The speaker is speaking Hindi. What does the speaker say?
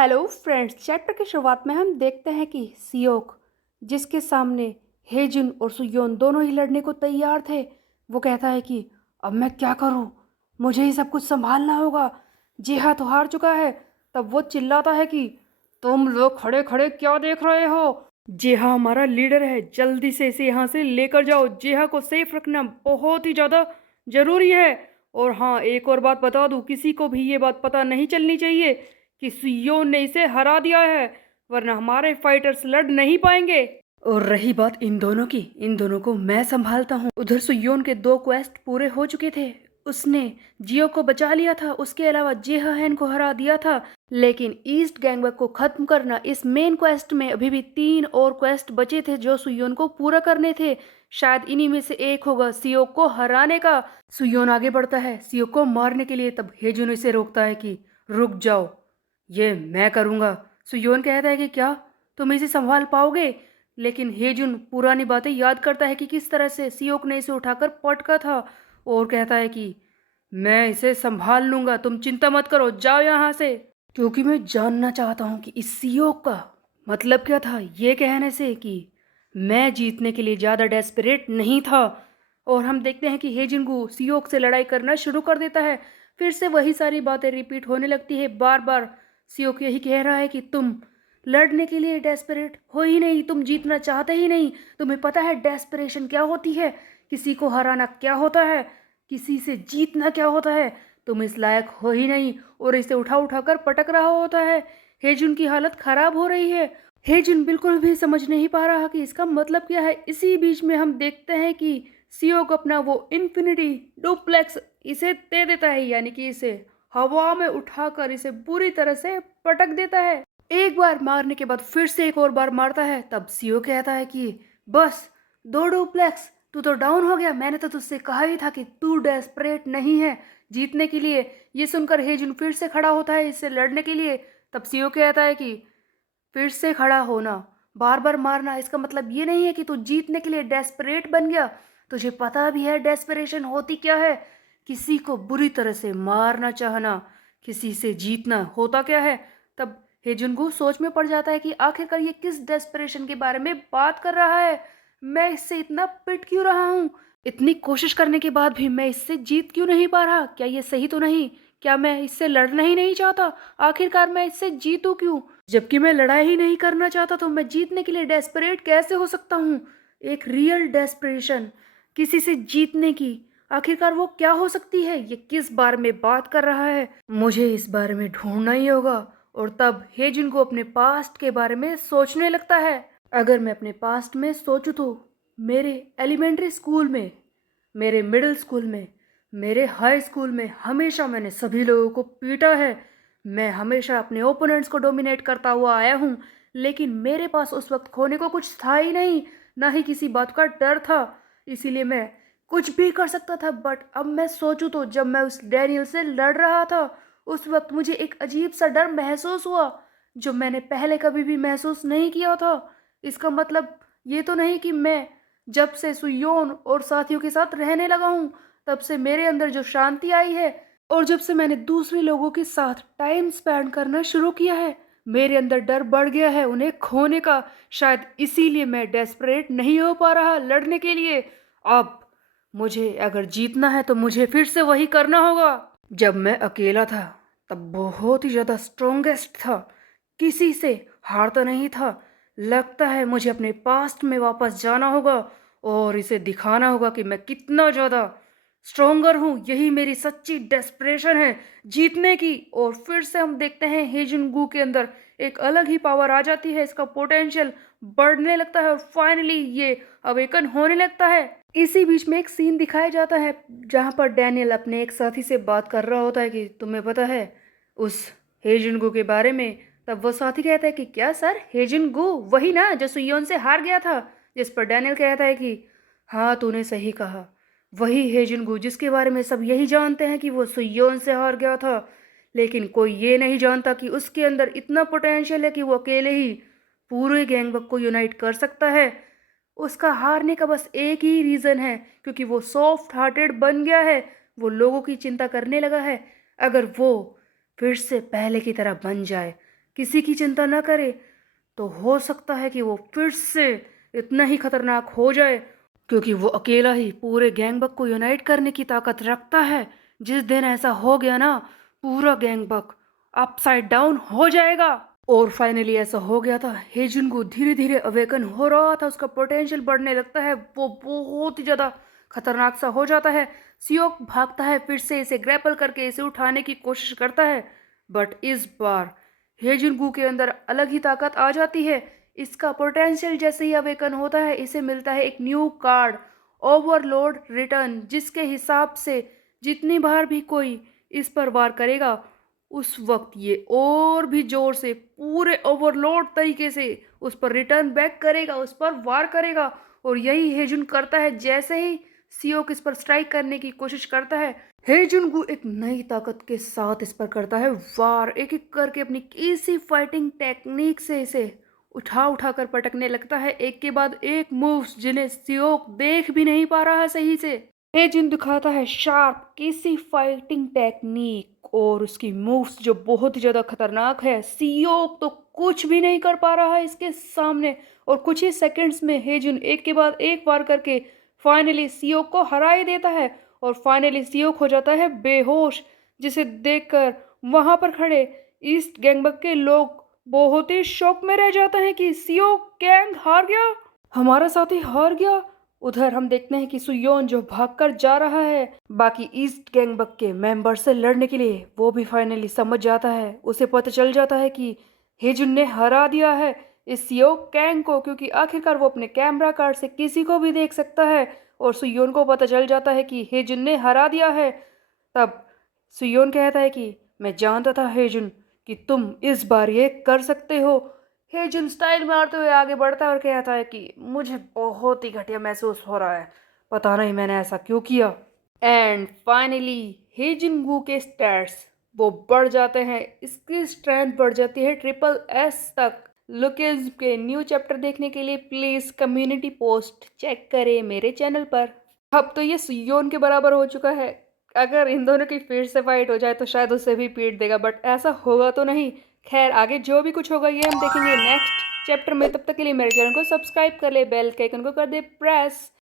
हेलो फ्रेंड्स, चैप्टर की शुरुआत में हम देखते हैं कि सियोक, जिसके सामने हेजुन और सुयोन दोनों ही लड़ने को तैयार थे, वो कहता है कि अब मैं क्या करूं, मुझे ही सब कुछ संभालना होगा। जेहा तो हार चुका है। तब वो चिल्लाता है कि तुम लोग खड़े खड़े क्या देख रहे हो। जेहा हमारा लीडर है, जल्दी से इसे यहाँ से लेकर जाओ। जेहा को सेफ रखना बहुत ही ज़्यादा जरूरी है। और हाँ, एक और बात बता दूं, किसी को भी ये बात पता नहीं चलनी चाहिए कि सुयोन ने इसे हरा दिया है, वरना हमारे फाइटर्स लड़ नहीं पाएंगे। और रही बात इन दोनों की, इन दोनों को मैं संभालता हूँ। उधर सुयोन के 2 क्वेस्ट पूरे हो चुके थे। उसने जियो को बचा लिया था, उसके अलावा जेहान को हरा दिया था। लेकिन ईस्ट गैंगवॉर को खत्म करना, इस मेन क्वेस्ट में अभी भी 3 और क्वेस्ट बचे थे जो सुयोन को पूरा करने थे। शायद इन्हीं में से एक होगा सियोक को हराने का। सुयोन आगे बढ़ता है सियोक को मारने के लिए, तब हेजुन इसे रोकता है कि रुक जाओ, ये मैं करूँगा। सुयोन कहता है कि क्या तुम इसे संभाल पाओगे। लेकिन हेजुन पुरानी बातें याद करता है कि किस तरह से सियोक ने इसे उठाकर पटका था, और कहता है कि मैं इसे संभाल लूंगा, तुम चिंता मत करो, जाओ यहाँ से। क्योंकि मैं जानना चाहता हूँ कि इस सियोक का मतलब क्या था ये कहने से कि मैं जीतने के लिए ज़्यादा डेस्परेट नहीं था। और हम देखते हैं कि हेजिंगू सियोक से लड़ाई करना शुरू कर देता है। फिर से वही सारी बातें रिपीट होने लगती है बार बार। सियोक यही कह रहा है कि तुम लड़ने के लिए डेस्परेट हो ही नहीं, तुम जीतना चाहते ही नहीं। तुम्हें पता है डेस्परेशन क्या होती है, किसी को हराना क्या होता है, किसी से जीतना क्या होता है। तुम इस लायक हो ही नहीं, और इसे उठा उठा कर पटक रहा होता है। हेजुन की हालत खराब हो रही है। हेजुन बिल्कुल भी समझ नहीं पा रहा कि इसका मतलब क्या है। इसी बीच में हम देखते हैं कि सियोक अपना वो इन्फिनिटी डुप्लेक्स इसे दे देता है, यानी कि इसे हवा में उठाकर इसे बुरी तरह से पटक देता है। एक बार मारने के बाद फिर से एक और बार मारता है। तब सियो कहता है कि बस 2 डुप्लेक्स, तू तो डाउन हो गया। मैंने तो तुझसे कहा ही था कि तू डेस्परेट नहीं है जीतने के लिए। ये सुनकर हेजुन फिर से खड़ा होता है इससे लड़ने के लिए। तब सियो कहता है कि फिर से खड़ा होना, बार बार मारना, इसका मतलब ये नहीं है कि तू जीतने के लिए डेस्परेट बन गया। तुझे पता भी है डेस्परेशन होती क्या है, किसी को बुरी तरह से मारना चाहना, किसी से जीतना होता क्या है। तब हेजुनगू सोच में पड़ जाता है कि आखिरकार ये किस डेस्परेशन के बारे में बात कर रहा है। मैं इससे इतना पिट क्यों रहा हूँ, इतनी कोशिश करने के बाद भी मैं इससे जीत क्यों नहीं पा रहा। क्या ये सही तो नहीं, क्या मैं इससे लड़ना ही नहीं चाहता, आखिरकार मैं इससे जीतूं क्यों। जबकि मैं लड़ाई ही नहीं करना चाहता तो मैं जीतने के लिए डेस्परेट कैसे हो सकता हूँ। एक रियल डेस्परेशन किसी से जीतने की, आखिरकार वो क्या हो सकती है, ये किस बारे में बात कर रहा है। मुझे इस बारे में ढूंढना ही होगा। और तब हेजुन को अपने पास्ट के बारे में सोचने लगता है। अगर मैं अपने पास्ट में सोचूं तो मेरे एलिमेंट्री स्कूल में, मेरे मिडिल स्कूल में, मेरे हाई स्कूल में हमेशा मैंने सभी लोगों को पीटा है। मैं हमेशा अपने ओपोनेंट्स को डोमिनेट करता हुआ आया हूँ। लेकिन मेरे पास उस वक्त खोने को कुछ था ही नहीं, ना ही किसी बात का डर था। इसीलिए मैं कुछ भी कर सकता था। बट अब मैं सोचूं तो जब मैं उस डैनियल से लड़ रहा था, उस वक्त मुझे एक अजीब सा डर महसूस हुआ जो मैंने पहले कभी भी महसूस नहीं किया था। इसका मतलब ये तो नहीं कि मैं जब से सुयोन और साथियों के साथ रहने लगा हूँ तब से मेरे अंदर जो शांति आई है, और जब से मैंने दूसरे लोगों के साथ टाइम स्पेंड करना शुरू किया है, मेरे अंदर डर बढ़ गया है उन्हें खोने का। शायद इसीलिए मैं डेस्परेट नहीं हो पा रहा लड़ने के लिए। अब मुझे अगर जीतना है तो मुझे फिर से वही करना होगा। जब मैं अकेला था तब बहुत ही ज़्यादा स्ट्रोंगेस्ट था, किसी से हारता नहीं था। लगता है मुझे अपने पास्ट में वापस जाना होगा और इसे दिखाना होगा कि मैं कितना ज़्यादा स्ट्रोंगर हूँ। यही मेरी सच्ची डेस्परेशन है जीतने की। और फिर से हम देखते हैं हेजुनगू के अंदर एक अलग ही पावर आ जाती है, इसका पोटेंशियल बढ़ने लगता है और फाइनली ये अवेकन होने लगता है। इसी बीच में एक सीन दिखाया जाता है जहाँ पर डैनियल अपने एक साथी से बात कर रहा होता है कि तुम्हें पता है उस हेजुनगू के बारे में। तब वो साथी कहता है कि क्या सर, हेजुनगू वही ना जो सुयोन से हार गया था। जिस पर डैनियल कहता है कि हाँ तूने सही कहा, वही हेजुनगू जिसके बारे में सब यही जानते हैं कि वो सुयोन से हार गया था। लेकिन कोई ये नहीं जानता कि उसके अंदर इतना पोटेंशियल है कि वो अकेले ही पूरे गैंगवॉर को यूनाइट कर सकता है। उसका हारने का बस एक ही रीज़न है, क्योंकि वो सॉफ्ट हार्टेड बन गया है, वो लोगों की चिंता करने लगा है। अगर वो फिर से पहले की तरह बन जाए किसी की चिंता न करे तो हो सकता है कि वो फिर से इतना ही खतरनाक हो जाए, क्योंकि वो अकेला ही पूरे गैंगबक को यूनाइट करने की ताकत रखता है। जिस दिन ऐसा हो गया ना, पूरा गैंगबक अपसाइड डाउन हो जाएगा। और फाइनली ऐसा हो गया था। हेजुन को धीरे धीरे अवेकन हो रहा था, उसका पोटेंशियल बढ़ने लगता है, वो बहुत ही ज़्यादा खतरनाक सा हो जाता है। सियोक भागता है, फिर से इसे ग्रैपल करके इसे उठाने की कोशिश करता है, बट इस बार हेजुन के अंदर अलग ही ताकत आ जाती है। इसका पोटेंशियल जैसे ही अवेकन होता है, इसे मिलता है एक न्यू कार्ड, ओवरलोड रिटर्न, जिसके हिसाब से जितनी बार भी कोई इस पर वार करेगा उस वक्त ये और भी जोर से पूरे ओवरलोड तरीके से उस पर रिटर्न बैक करेगा, उस पर वार करेगा। और यही हेजुन करता है। जैसे ही सियोक इस पर स्ट्राइक करने की कोशिश करता है, हेजुन एक नई ताकत के साथ इस पर करता है वार। एक एक करके अपनी इसी फाइटिंग टेक्निक से इसे उठा उठा कर पटकने लगता है, एक के बाद एक मूव्स जिन्हें सियोक देख भी नहीं पा रहा है सही से। हेजुन दिखाता है शार्प किसी फाइटिंग टेक्निक और उसकी मूव्स जो बहुत ही ज़्यादा खतरनाक है। सियोक तो कुछ भी नहीं कर पा रहा है इसके सामने, और कुछ ही सेकंड्स में हेजुन एक के बाद एक वार करके फाइनली सियोक को हरा ही देता है। और फाइनली सियोक हो जाता है बेहोश, जिसे देखकर वहां पर खड़े ईस्ट गैंगबक के लोग बहुत ही शौक में रह जाते हैं कि सियोक गैंग हार गया, हमारा साथी हार गया। उधर हम देखते हैं कि सुयोन जो भागकर जा रहा है बाकी ईस्ट गैंगबक के मेंबर से लड़ने के लिए, वो भी फाइनली समझ जाता है, उसे पता चल जाता है कि हेजुन ने हरा दिया है इस सियोक गैंग को, क्योंकि आखिरकार वो अपने कैमरा कार्ड से किसी को भी देख सकता है। और सुयोन को पता चल जाता है कि हेजुन ने हरा दिया है। तब सुयोन कहता है कि मैं जानता था हेजुन कि तुम इस बार ये कर सकते हो। हेजुन स्टाइल मारते हुए आगे बढ़ता है और कहता है कि मुझे बहुत ही घटिया महसूस हो रहा है, पता नहीं मैंने ऐसा क्यों किया। एंड फाइनली हेजुन के स्टैट्स वो बढ़ जाते हैं, इसकी स्ट्रेंथ बढ़ जाती है SSS तक। लुकेज के न्यू चैप्टर देखने के लिए प्लीज कम्युनिटी पोस्ट चेक करें मेरे चैनल पर। अब तो ये सुयोन के बराबर हो चुका है, अगर इन दोनों की फिर से फाइट हो जाए तो शायद उसे भी पीट देगा, बट ऐसा होगा तो नहीं। खैर आगे जो भी कुछ होगा ये हम देखेंगे नेक्स्ट चैप्टर में। तब तक के लिए मेरे चैनल को सब्सक्राइब कर ले, बेल के आइकन को कर दे प्रेस।